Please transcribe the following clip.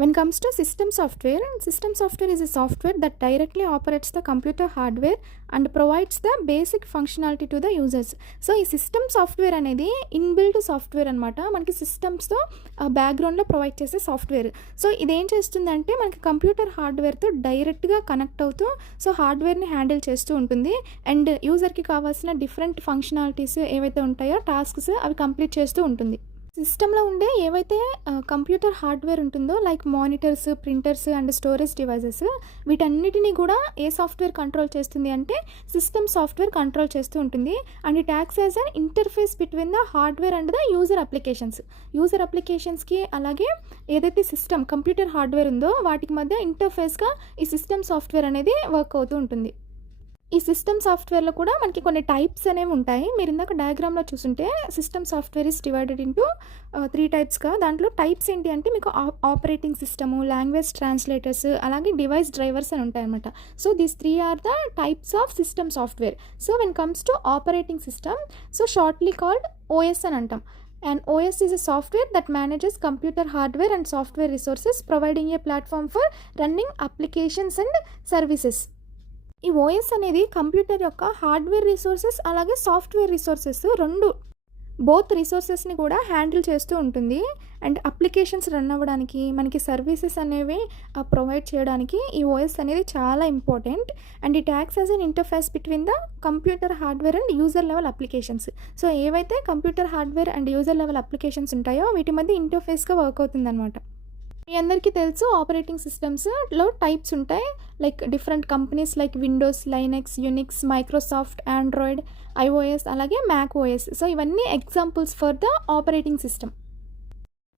When comes to system software is a software that directly operates the computer hardware and provides the basic functionality to the users. So ఈ system software అనేది inbuilt software అనమాట. మనకి సిస్టమ్స్తో బ్యాక్గ్రౌండ్లో provide చేసే software. So ఇదేం చేస్తుందంటే మనకి computer హార్డ్వేర్తో డైరెక్ట్గా కనెక్ట్ అవుతూ సో హార్డ్వేర్ని హ్యాండిల్ చేస్తూ ఉంటుంది. అండ్ యూజర్కి కావాల్సిన డిఫరెంట్ ఫంక్షనాలిటీస్ ఏవైతే ఉంటాయో టాస్క్స్ అవి కంప్లీట్ చేస్తూ ఉంటుంది. సిస్టంలో ఉండే ఏవైతే కంప్యూటర్ హార్డ్వేర్ ఉంటుందో like monitors, printers and storage devices, వీటన్నిటిని కూడా ఏ సాఫ్ట్వేర్ కంట్రోల్ చేస్తుంది అంటే సిస్టమ్ సాఫ్ట్వేర్ కంట్రోల్ చేస్తూ ఉంటుంది. And it acts as an interface between the hardware and the user అప్లికేషన్స్కి అలాగే ఏదైతే సిస్టమ్ కంప్యూటర్ హార్డ్వేర్ ఉందో వాటికి మధ్య ఇంటర్ఫేస్గా ఈ సిస్టమ్ సాఫ్ట్వేర్ అనేది వర్క్ అవుతూ ఉంటుంది. ఈ సిస్టమ్ సాఫ్ట్వేర్లో కూడా మనకి కొన్ని టైప్స్ అనేవి ఉంటాయి. మీరు ఇందాక డయాగ్రామ్లో చూసుంటే system software is divided into 3 టైప్స్గా. దాంట్లో టైప్స్ ఏంటి అంటే మీకు ఆపరేటింగ్ సిస్టము, లాంగ్వేజ్ ట్రాన్స్లేటర్స్, అలాగే డివైస్ డ్రైవర్స్ అని ఉంటాయన్నమాట. So these 3 are the types of system software. So when comes to operating system, so shortly called OS అని అంటాం. And OS is a software that manages computer hardware and software resources, providing a platform for running applications and services. ఈ OS అనేది computer యొక్క hardware resources అలాగే software resources both రిసోర్సెస్ని కూడా handle చేస్తూ ఉంటుంది. And applications run అవ్వడానికి మనకి services అనేవి ప్రొవైడ్ చేయడానికి ఈ ఓఎస్ అనేది చాలా important. And it acts as an interface between the computer hardware and user level applications. So ఏవైతే computer hardware and user level applications ఉంటాయో వీటి మధ్య ఇంటర్ఫేస్గా వర్క్ అవుతుంది అనమాట. మీ అందరికీ తెలుసు ఆపరేటింగ్ సిస్టమ్స్లో టైప్స్ ఉంటాయి. Like different companies like Windows, Linux, Unix, Microsoft, Android, iOS అలాగే మ్యాక్ ఓఎస్. సో ఇవన్నీ examples for the operating system.